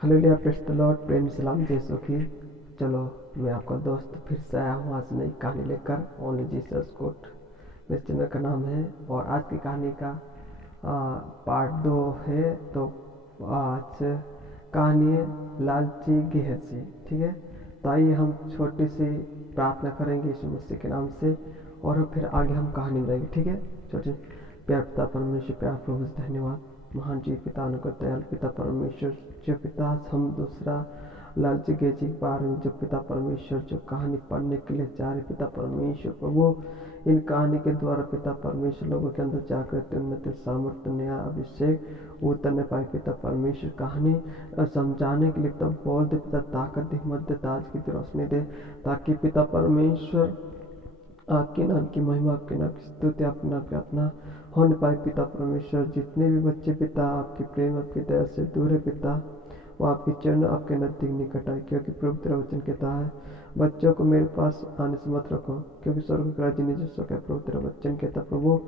Hallelujah, praise the Lord, प्रेम सलाम यीशु की। चलो, मैं आपका दोस्त फिर से आया हूँ आज नई कहानी लेकर। ओनली जीसस गुड मेरे चैनल का नाम है। और आज की कहानी का पार्ट 2 है। तो आज कहानी है लालची गेहजी। ठीक है, तो आइए हम छोटी सी प्रार्थना करेंगे यीशु मसीह के नाम से और फिर आगे हम कहानी में रहेंगे। ठीक है, छोटे प्यार पिता परमेश्वर, प्यार प्रभु, धन्यवाद महान जी पिता, अनुग्रह दयाल पिता परमेश्वर, जो पिता हम दूसरा लालची गेजी के बारे में जो पिता परमेश्वर जो कहानी पढ़ने के लिए जा रहे पिता परमेश्वर प्रभु, इन कहानी के द्वारा पिता परमेश्वर लोगों के अंदर जाकर उनमें तेरे सामर्थ्य नया अभिषेक उतरने पाए पिता परमेश्वर। कहानी समझाने के लिए तब बोल दे पिता, ताकत दे, हिम्मत दे, ताज की रोशनी दे, ताकि पिता परमेश्वर आपके नाम की महिमा, आपके नाम की स्तुति, आपके नाम की प्रार्थना होने पाए पिता परमेश्वर। जितने भी बच्चे पिता आपके प्रेम आपकी दया से दूर है पिता, वो आपके चरण आपके नजदीक निकट आए, क्योंकि प्रभु तेरा वचन कहता है बच्चों को मेरे पास आने से मत रखो, क्योंकि स्वर्ग का राज्य निज सो है। प्रभु तेरा वचन कहता प्रभु,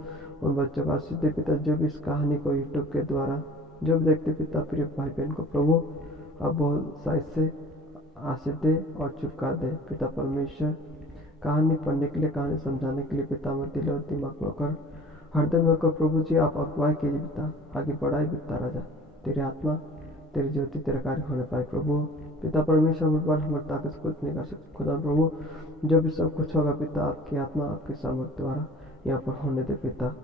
उन बच्चों का आशीष दे पिता, जो भी इस कहानी को यूट्यूब के द्वारा जो भी देखते पिता, प्रिय भाई बहन को प्रभु अब बहुत साइज से आशीष दे और चुपका दे पिता परमेश्वर। कहानी पढ़ने के लिए, कहानी समझाने के लिए पिता में दिल और दिमाग में होकर हरदम में होकर प्रभु जी आप अगुवाई कीजिए पिता, आगे बढ़ाई पिता राजा। तेरी आत्मा तेरी ज्योति तेरा कार्य होने पाए प्रभु। पिता परमेश्वर हमारे बल हमारे ताकत से कुछ नहीं कर सकते खुदा प्रभु, जो भी सब कुछ होगा पिता आपकी आत्मा आपके सामर्थ्य द्वारा यहाँ पर होने दे पिता।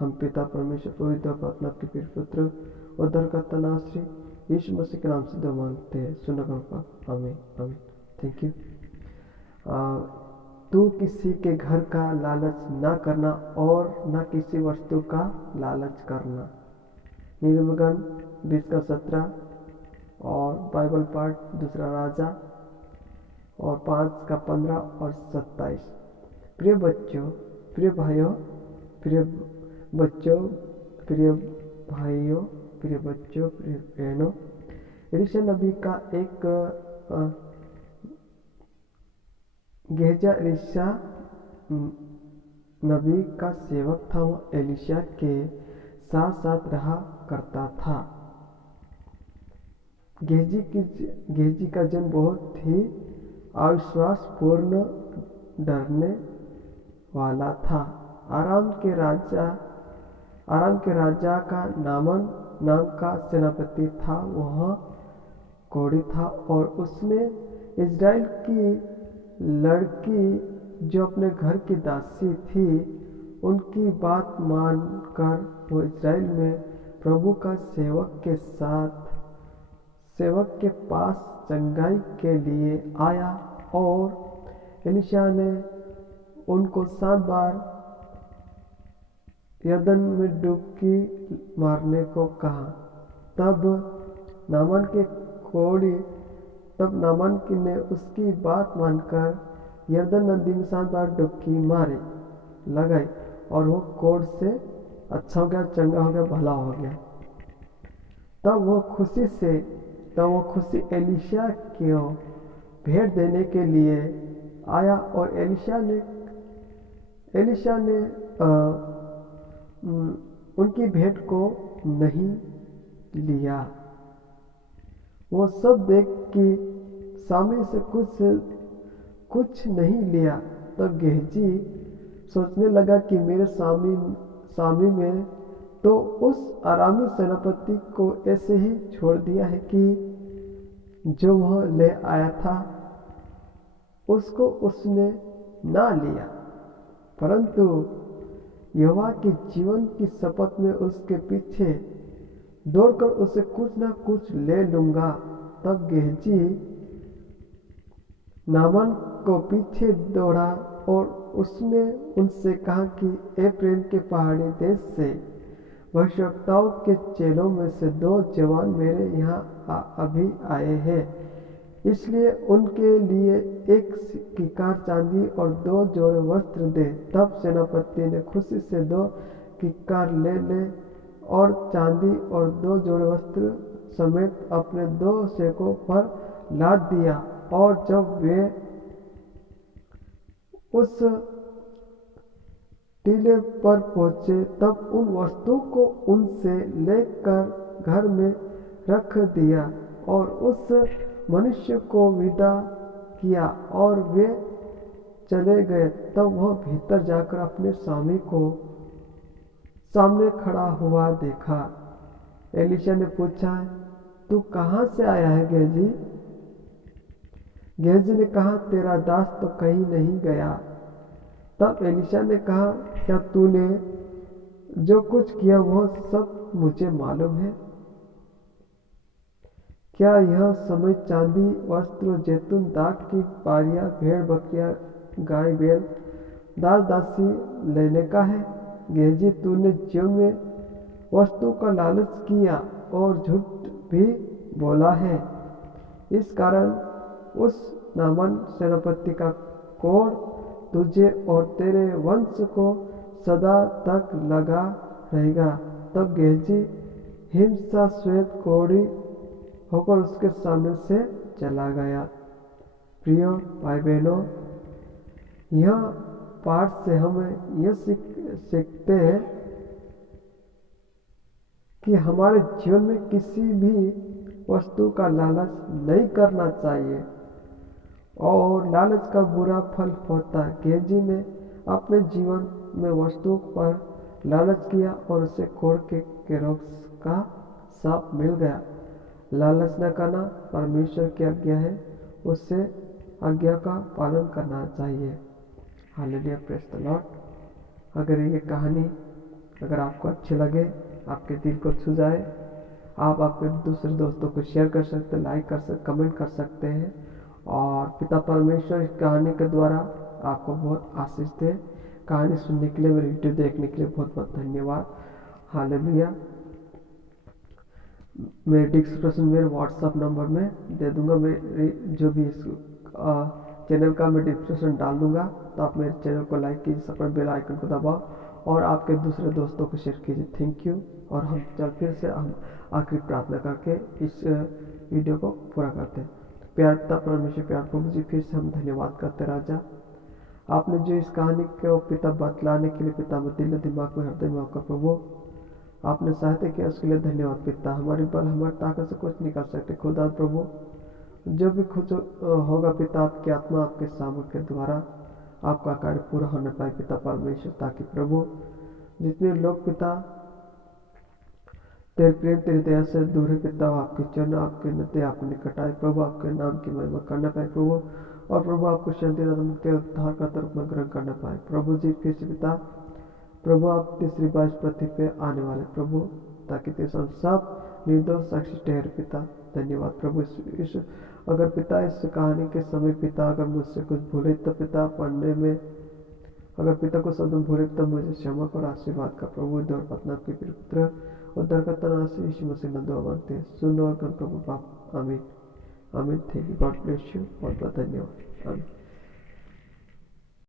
हम पिता परमेश्वर पवित्र प्रार्थना आपके प्रिय पुत्र उद्धार करता नासरी यीशु मसीह के नाम से दो मांगते हैं, सुनकर आमीन आमीन। Thank you. तू किसी के घर का लालच ना करना और न किसी वस्तु का लालच करना। निर्गमन 20:17 और बाइबल पाठ दूसरा राजा और 5:15 और 27। प्रिय बच्चों, प्रिय भाइयों, प्रिय बच्चों, प्रिय भाइयों, प्रिय बच्चों, प्रिय बहनों, एलीशा नबी का एक गेहजा एलीशा नबी का सेवक था। वो एलीशा के साथ साथ रहा करता था। गेहजी का जन्म बहुत ही अविश्वास पूर्ण डरने वाला था। आराम के राजा का नाम का सेनापति था। वह कोढ़ी था और उसने इज़राइल की लड़की जो अपने घर की दासी थी उनकी बात मानकर वो इज़राइल में प्रभु का सेवक के पास चंगाई के लिए आया और एलीशा ने उनको 7 बार यरदन में डुबकी मारने को कहा। तब नामान ने उसकी बात मानकर यरदन नदी में 7 बार डुबकी लगाई और वो कोढ़ से अच्छा हो गया, चंगा हो गया, भला हो गया। तब वो खुशी एलीशा को भेंट देने के लिए आया और एलीशा ने उनकी भेंट को नहीं लिया। वो सब देख कि स्वामी से कुछ नहीं लिया। तब गेहजी सोचने लगा कि मेरे स्वामी में तो उस आरामी सेनापति को ऐसे ही छोड़ दिया है कि जो वह ले आया था उसको उसने ना लिया, परंतु यहोवा के जीवन की शपथ में उसके पीछे दौड़कर उसे कुछ ना कुछ ले लूंगा। तब गेहजी नामान को पीछे दौड़ा और उसने उनसे कहा कि एफ्रेम के पहाड़ी देश से भविष्यवक्ताओं के चेलों में से 2 जवान मेरे यहाँ अभी आए हैं, इसलिए उनके लिए 1 किकार चांदी और 2 जोड़े वस्त्र दे। तब सेनापति ने खुशी से 2 किकार ले और चांदी और 2 जोड़े वस्त्र समेत अपने 2 सेवकों पर लाद दिया। और जब वे उस टीले पर पहुंचे तब उन वस्तुओं को उनसे लेकर घर में रख दिया और उस मनुष्य को विदा किया और वे चले गए। तब वह भीतर जाकर अपने स्वामी को सामने खड़ा हुआ देखा। एलिशा ने पूछा, तू कहाँ से आया है गेहजी? गेहजी ने कहा, तेरा दास तो कहीं नहीं गया। तब एलिशा ने कहा, क्या तूने जो कुछ किया वह सब मुझे मालूम है? क्या यह समय चांदी, वस्त्र, जैतून, दाख की बारियां, भेड़ बकरियां, गाय बैल, दास दासी लेने का है? गेहजी, तूने जीवन में वस्तु का लालच किया और झूठ भी बोला है। इस कारण उस नामान सेनापति का कोढ़ तुझे और तेरे वंश को सदा तक लगा रहेगा। तब गेहजी हिंसा श्वेत कोढ़ी होकर उसके सामने से चला गया। प्रिय भाई बहनों, यह पाठ से हमें यह सीखते हैं कि हमारे जीवन में किसी भी वस्तु का लालच नहीं करना चाहिए और लालच का बुरा फल होता है। गेहजी ने अपने जीवन में वस्तु पर लालच किया और उसे कोढ़ के रोग का साप मिल गया। लालच न करना परमेश्वर की आज्ञा है, उससे आज्ञा का पालन करना चाहिए। Hallelujah, praise the Lord. अगर ये कहानी अगर आपको अच्छी लगे, आपके दिल को छू जाए, आप आपके दूसरे दोस्तों को शेयर कर सकते हैं, लाइक कर सकते, कमेंट कर सकते हैं। और पिता परमेश्वर इस कहानी के द्वारा आपको बहुत आशीष दे। कहानी सुनने के लिए, मेरी वीडियो देखने के लिए बहुत बहुत धन्यवाद। हालेलुया। मेरे डिस्क्रिप्शन में व्हाट्सएप नंबर में दे दूंगा, मेरी जो भी इस चैनल का मैं डिस्क्रिप्शन डाल दूंगा। तो आप मेरे चैनल को लाइक कीजिए, सब्सक्राइब बेल आइकन को दबाओ और आपके दूसरे दोस्तों को शेयर कीजिए। Thank you. और हम फिर से हम आखिरी प्रार्थना करके इस वीडियो को पूरा करते हैं। प्यार पिता परमेश्वर, प्यार प्रभु जी, फिर से हम धन्यवाद करते राजा, आपने जो इस कहानी को पिता बतलाने के लिए पिता दिल दिमाग में हृदय में होकर प्रभु आपने सहायता किया, उसके लिए धन्यवाद पिता। हमारे बल हमारी ताकत से कुछ नहीं कर सकते खुदा प्रभु, जो भी कुछ होगा पिता आपकी आत्मा आपके सामर्थ्य के द्वारा आपका कार्य पूरा होने पाए पिता परमेश्वर, ताकि प्रभु जितने लोग पिता तेरे प्रेम तेरी दया से दूर है पिता, आपके चरण आपके नते आपके निकट आए प्रभु, आपके नाम की महिमा करना पाए प्रभु, और प्रभु आपको शांति मुक्ति उद्धार का तरफ में ग्रहण करना पाए प्रभु जी। फिर से पिता प्रभु आप तीसरी बार पृथ्वी पे आने वाले प्रभु, ताकि तेरे सब निर्दोष साक्षी ठहरे पिता। धन्यवाद प्रभु। इस अगर पिता इस कहानी के समय पिता अगर मुझसे कुछ भूले तो पिता पढ़ने में अगर पिता को शब्द भूले तो मुझे क्षमा कर आशीर्वाद का प्रभु। दौर पतना के पुत्र उद्धार का तनाश यीशु मसीह ने दुआ मांगते हैं, सुन और कर प्रभु बाप। आमीन आमीन। Thank you, God bless you. बहुत बहुत धन्यवाद। आमीन।